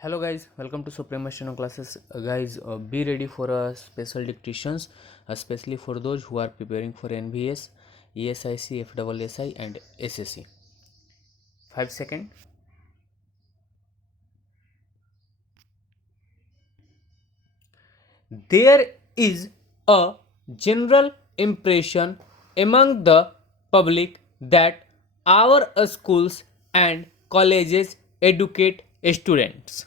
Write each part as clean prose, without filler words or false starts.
Hello guys, welcome to Supremacy classes. Guys, be ready for special dictations, especially for those who are preparing for NVS, ESIC, FSSAI and SSC. 5 seconds. There is a general impression among the public that our schools and colleges educate students,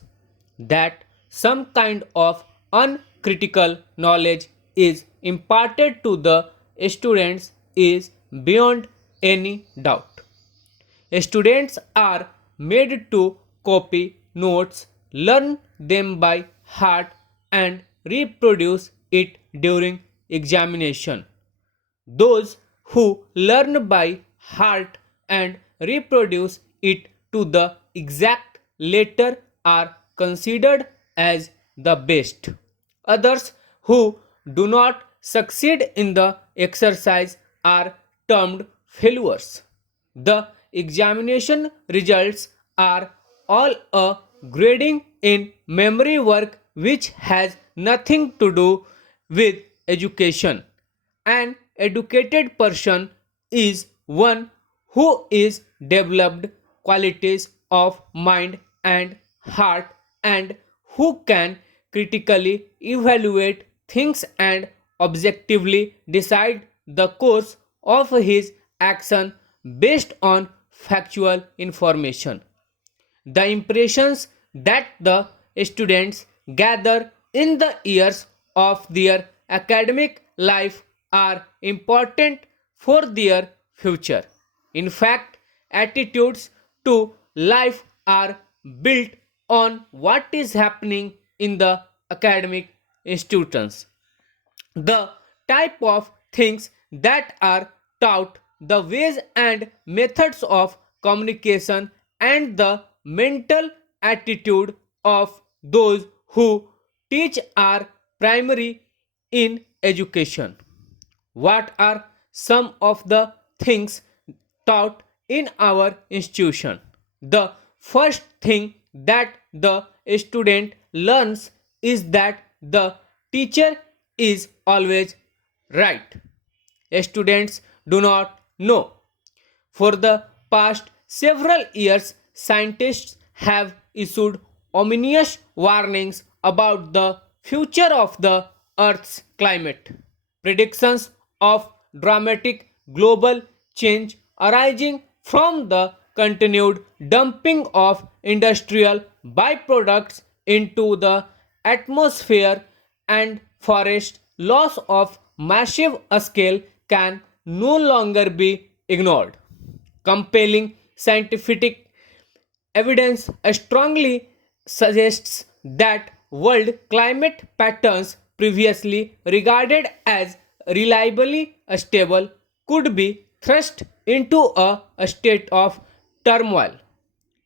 that some kind of uncritical knowledge is imparted to the students is beyond any doubt. Students are made to copy notes, learn them by heart, and reproduce it during examination. Those who learn by heart and reproduce it to the exact letter are considered as the best. Others who do not succeed in the exercise are termed failures. The examination results are all a grading in memory work which has nothing to do with education. An educated person is one who is developed qualities of mind and heart and who can critically evaluate things and objectively decide the course of his action based on factual information. The impressions that the students gather in the years of their academic life are important for their future. In fact, attitudes to life are built on what is happening in the academic institutions. The type of things that are taught, the ways and methods of communication, and the mental attitude of those who teach are primary in education. What are some of the things taught in our institution? The first thing that the student learns is that the teacher is always right. Students do not know. For the past several years, scientists have issued ominous warnings about the future of the Earth's climate. Predictions of dramatic global change arising from the continued dumping of industrial byproducts into the atmosphere and forest loss of massive scale can no longer be ignored. Compelling scientific evidence strongly suggests that world climate patterns previously regarded as reliably stable could be thrust into a state of turmoil.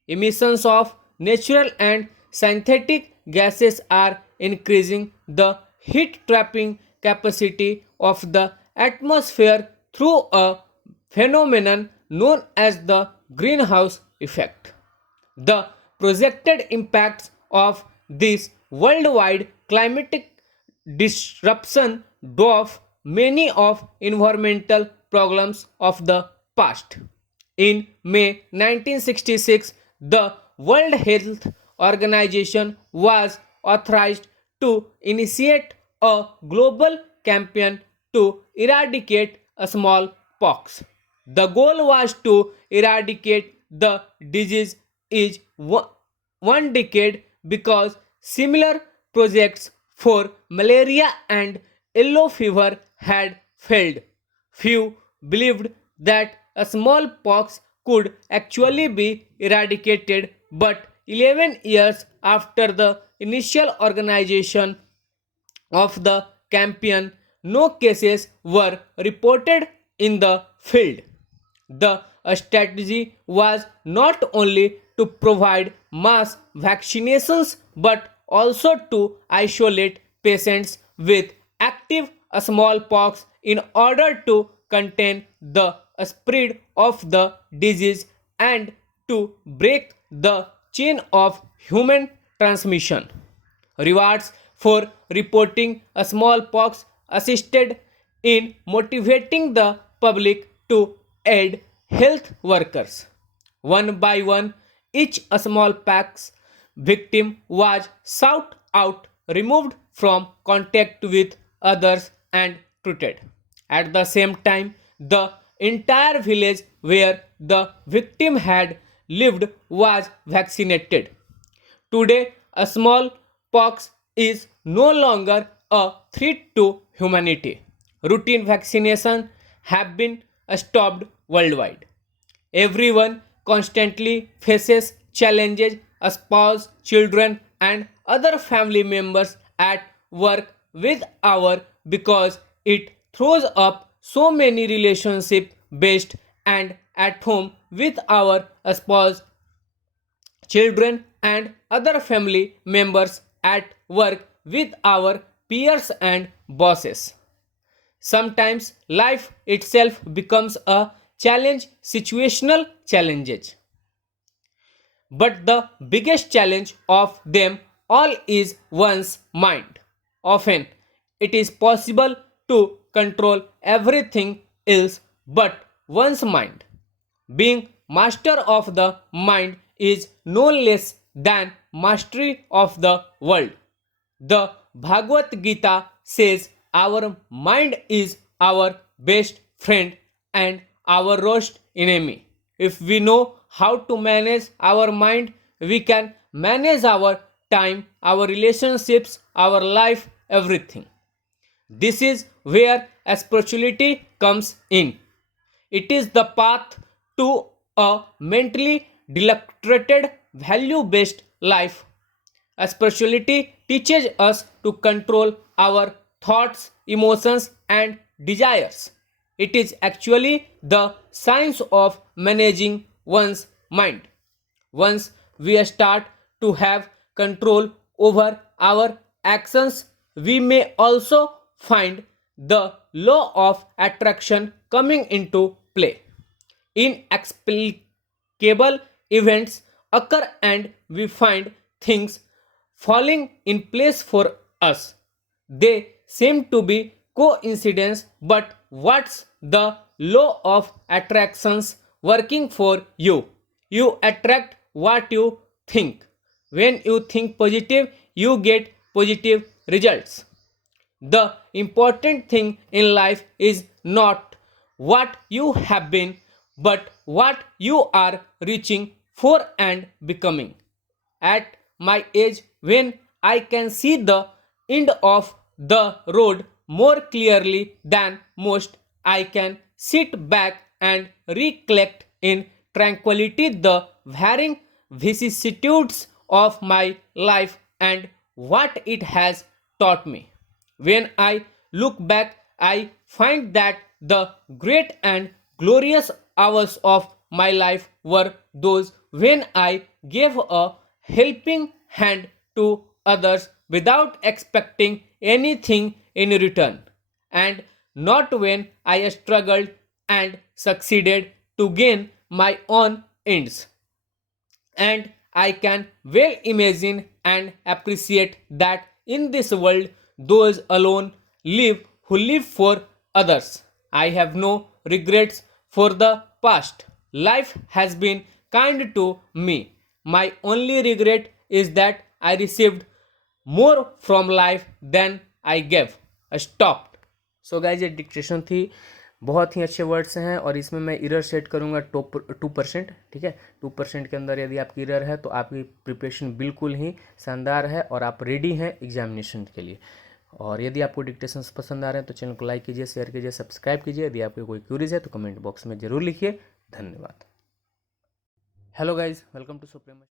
Emissions of natural and synthetic gases are increasing the heat trapping capacity of the atmosphere through a phenomenon known as the greenhouse effect. The projected impacts of this worldwide climatic disruption dwarf many of environmental problems of the past. In May 1966, the World Health Organization was authorized to initiate a global campaign to eradicate smallpox. The goal was to eradicate the disease is one decade because similar projects for malaria and yellow fever had failed. Few believed that a smallpox could actually be eradicated, but 11 years after the initial organization of the campaign, no cases were reported in the field. The strategy was not only to provide mass vaccinations but also to isolate patients with active smallpox in order to contain the spread of the disease and to break the chain of human transmission. Rewards for reporting a smallpox assisted in motivating the public to aid health workers. One by one, each smallpox victim was sought out, removed from contact with others, and treated. At the same time, the entire village where the victim had lived was vaccinated. Today, a small pox is no longer a threat to humanity. Routine vaccinations have been stopped worldwide. Everyone constantly faces challenges, a spouse, children, and other family members at work with our because it throws up so many relationship based and at home with our spouse, children, and other family members at work with our peers and bosses. Sometimes life itself becomes a challenge, situational challenges. But the biggest challenge of them all is one's mind. Often, it is possible to control everything else but one's mind. Being master of the mind is no less than mastery of the world. The Bhagavad Gita says our mind is our best friend and our worst enemy. If we know how to manage our mind, we can manage our time, our relationships, our life, everything. This is where spirituality comes in. It is the path to a mentally delectrated, value based life. Spirituality teaches us to control our thoughts, emotions, and desires. It is actually the science of managing one's mind. Once we start to have control over our actions, we may also find the law of attraction coming into play. Inexplicable events occur and we find things falling in place for us. They seem to be coincidence, but what's the law of attractions working for you? You attract what you think. When you think positive, you get positive results. The important thing in life is not what you have been, but what you are reaching for and becoming. At my age, when I can see the end of the road more clearly than most, I can sit back and recollect in tranquility the varying vicissitudes of my life and what it has taught me. When I look back, I find that the great and glorious hours of my life were those when I gave a helping hand to others without expecting anything in return, and not when I struggled and succeeded to gain my own ends. And I can well imagine and appreciate that in this world, those alone live who live for others. I have no regrets for the past. Life has been kind to me. My only regret is that I received more from life than I gave. Stopped. So guys ये dictation थी, बहुत ही अच्छे words हैं और इसमें मैं error set करूंगा 2%। ठीक है, 2% के अंदर यदि आपकी इरर है तो आपकी प्रिपरेशन बिल्कुल ही शानदार है और आप रेडी हैं एग्जामिनेशन के लिए। और यदि आपको डिक्टेशंस पसंद आ रहे हैं तो चैनल को लाइक कीजिए, शेयर कीजिए, सब्सक्राइब कीजिए। यदि आपको कोई क्यूरीज है तो कमेंट बॉक्स में ज़रूर लिखिए। धन्यवाद। Hello guys, welcome to supreme.